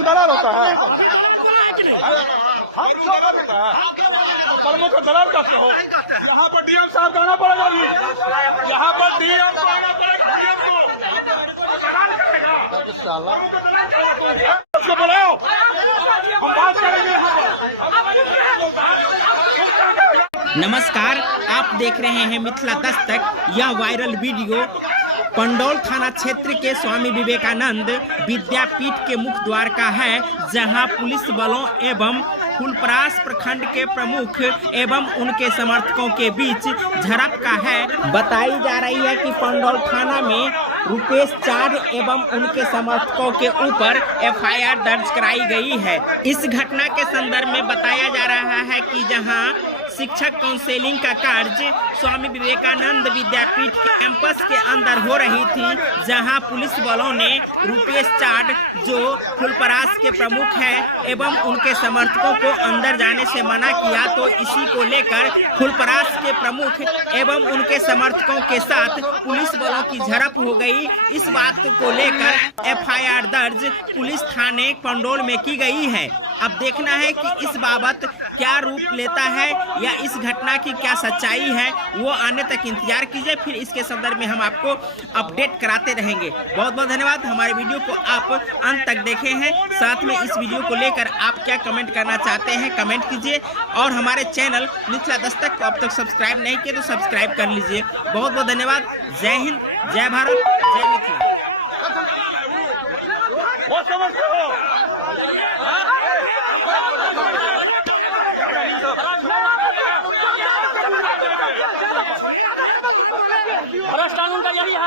दलाल होता है, हम क्यों बनेगा? प्रमुख का दलाल करते हो। यहाँ पर डीएम साहब जाना पड़ेगा अभी, यहाँ पर डीएम उसको बुलाओ, हम बात करेंगे। नमस्कार, आप देख रहे हैं मिथिला दस्तक। यह वायरल वीडियो पंडौल थाना क्षेत्र के स्वामी विवेकानंद विद्यापीठ के मुख्य द्वार का है, जहां पुलिस बलों एवं फुलपरास प्रखंड के प्रमुख एवं उनके समर्थकों के बीच झड़प का है। बताई जा रही है कि पंडौल थाना में रुपेश चाढ़ एवं उनके समर्थकों के ऊपर एफआईआर दर्ज कराई गई है। इस घटना के संदर्भ में बताया जा रहा है कि जहां शिक्षक काउंसलिंग का कार्य स्वामी विवेकानंद विद्यापीठ कैंपस के अंदर हो रही थी, जहां पुलिस बलों ने रुपेश चाढ़ जो फुलपरास के प्रमुख हैं एवं उनके समर्थकों को अंदर जाने से मना किया, तो इसी को लेकर फुलपरास के प्रमुख एवं उनके समर्थकों के साथ पुलिस बलों की झड़प हो गई। इस बात को लेकर एफआईआर दर्ज पुलिस थाने पंडौल में की गई है। अब देखना है कि इस बाबत क्या रूप लेता है या इस घटना की क्या सच्चाई है, वो आने तक इंतजार कीजिए। फिर इसके संदर्भ में हम आपको अपडेट कराते रहेंगे। बहुत बहुत धन्यवाद। हमारे वीडियो को आप अंत तक देखे हैं। साथ में इस वीडियो को लेकर आप क्या कमेंट करना चाहते हैं, कमेंट कीजिए। और हमारे चैनल मिथिला दस्तक को अब तक सब्सक्राइब नहीं किए तो सब्सक्राइब कर लीजिए। बहुत बहुत धन्यवाद। जय हिंद, जय भारत, जय मिथिला। भ्रष्ट कानून का यही है।